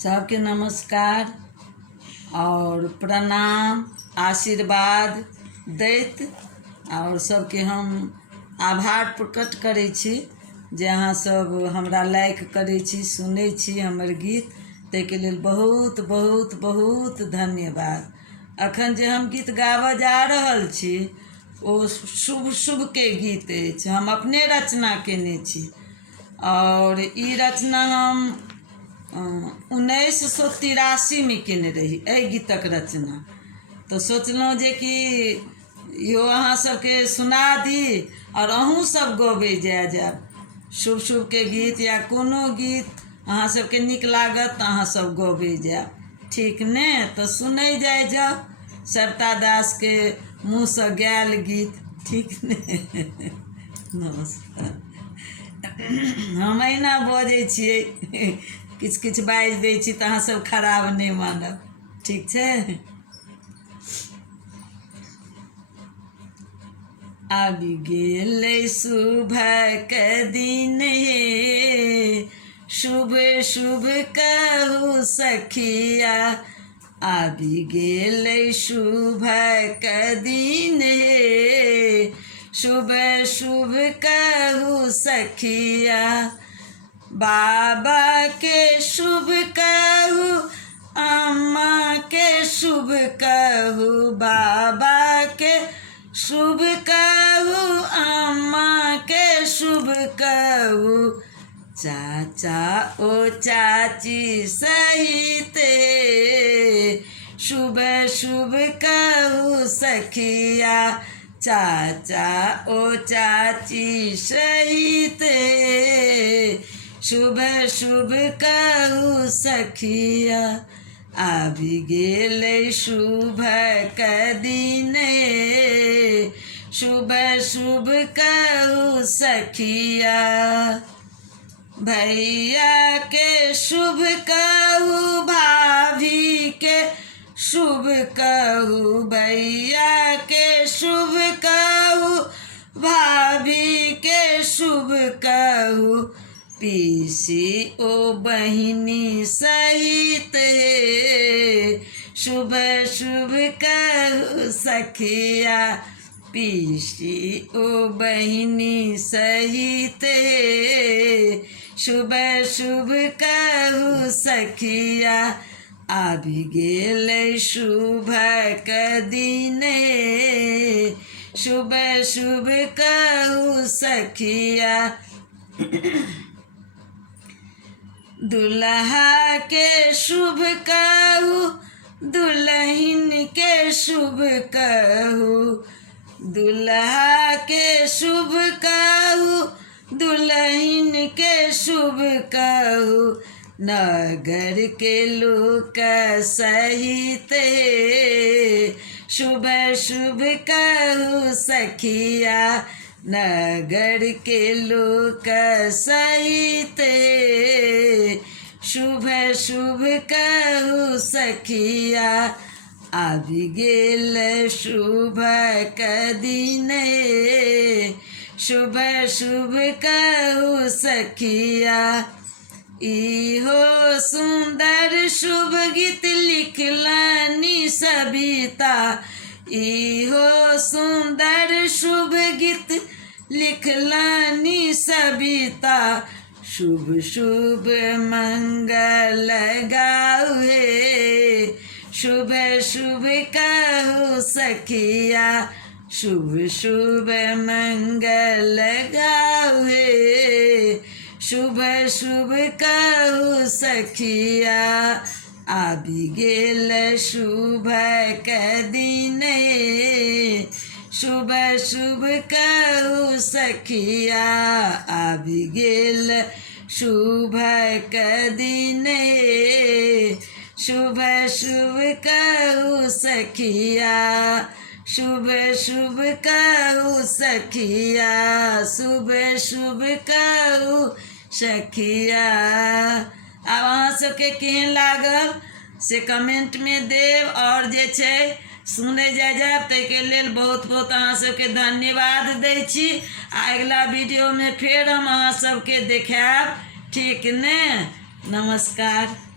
सबके नमस्कार और प्रणाम आशीर्वाद दैत और सबके हम आभार प्रकट करै छी जे अहाँ सब हमरा लाइक करै छी, सुनै छी हमर गीत, ताहिके लेल बहुत बहुत बहुत धन्यवाद। अखन जे हम गीत गाबऽ जा रहल छी ओ शुभ शुभ के गीत अछि। हम अपने रचना केने छी और ई रचना हम 1983 में केने रही एहि गीतक रचना। तो सोचलहुँ जे कि यो अहाँ सबके सुना दी और अहूँ सब गबै जायब। शुभ शुभ के गीत या कोनो गीत अहाँ सबके नीक लागत तऽ अहाँ सब गबै जायब, ठीक ने? तो सुनै जाओ सरता दास के मुँह से गायल गीत, ठीक ने? नमस्कार। हम अहिना बजै छियै, किछु किछु बाजि दै छी तऽ अहाँ सब खराब नहि मानब, ठीक छै? आबि गेलै शुभक दिन हे, शुभ शुभ कहू सखिया। आबि गेलै शुभक दिन हे, शुभ शुभ कहू सखिया। बाबा के शुभ कहू, अम्मा के शुभ कहू, बाबा के शुभ कहू, अम्मा के शुभ कहू। चाचा ओ चाची सहित शुभ शुभ कहू सखिया। चाचा ओ चाची सहित शुभ शुभ कहू सखिया। आबि गेलै शुभक दिन, शुभ शुभ कहू सखिया। भैया के शुभ कहू, भाभी के शुभ कहू, भैया के शुभ कहू, भाभी के शुभ कहू। पीसी ओ बहिनी सहित शुभ शुभ कहू सखिया। पीसी ओ बहिनी सहित शुभ शुभ कहू सखिया। आबि गेलै शुभक दिन, शुभ शुभ कहू सखिया। दुल्हा के शुभ कहू, दुल्हन के शुभ कहू, दुल्हा के शुभ कहू, दुल्हन के शुभ कहू। नगर के लोक सहित शुभ शुभ कहू सखिया। नगर के लोक सहित शुभ शुभ कहू सखिया। आबि गेल शुभक दिन, शुभ शुभ कहू सखिया। इहो सुंदर शुभ गीत लिखलनि सविता, इहो सुंदर शुभ गीत लिखलनि सविता। शुभ शुभ मंगल गाऊ हे, शुभ शुभ कहू सखिया। शुभ शुभ मंगल गाऊ हे, शुभ शुभ कहू सखिया। आबि गेल शुभक दिन, शुभ शुभ कहू सखिया। आबि गेल शुभक दिन, शुभ शुभ कहू सखिया। शुभ शुभ कहू सखिया, शुभ शुभ कहू सखिया। आब अहाँ सबके केहन लागल से कमेंट में देव और जे छै सुने जायब, ताहिके लेल बहुत बहुत अहाँ सबके धन्यवाद दै छी। अगला वीडियो में फेर हम अहाँ सबके देखायब, ठीक ने? नमस्कार।